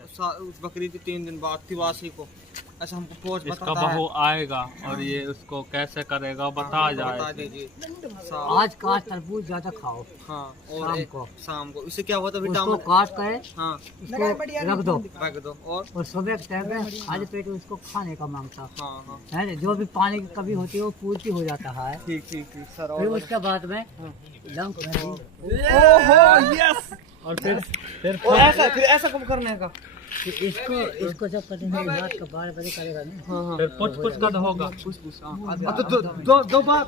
उस बकरीद के 3 दिन बाद तिवासी को ऐसा हमको पोच इसका बताता है। बहू आएगा और ये उसको कैसे करेगा बता बता जाए। दीजिए। आज काट तरबूज ज्यादा खाओ, हाँ शाम और को। शाम को इससे क्या होता है उसको विटामिन। काट कर हाँ उसको रख दो रख दो और सुबह के टाइम में खाली पेट उसको खाने का मांगता हाँ हाँ है ना। जो भी पानी की कमी होती है वो पूर्ति हो जाता है। ठीक ठीक ठीक सर। फिर और उसके बाद में लंक ओहो यस। और फिर और ऐसा फिर ऐसा कब करने का। इसको जब करेंगे रात का 12 बजे करेगा ना। हाँ हाँ फिर पुछ पुछ कर होगा। तो दो बात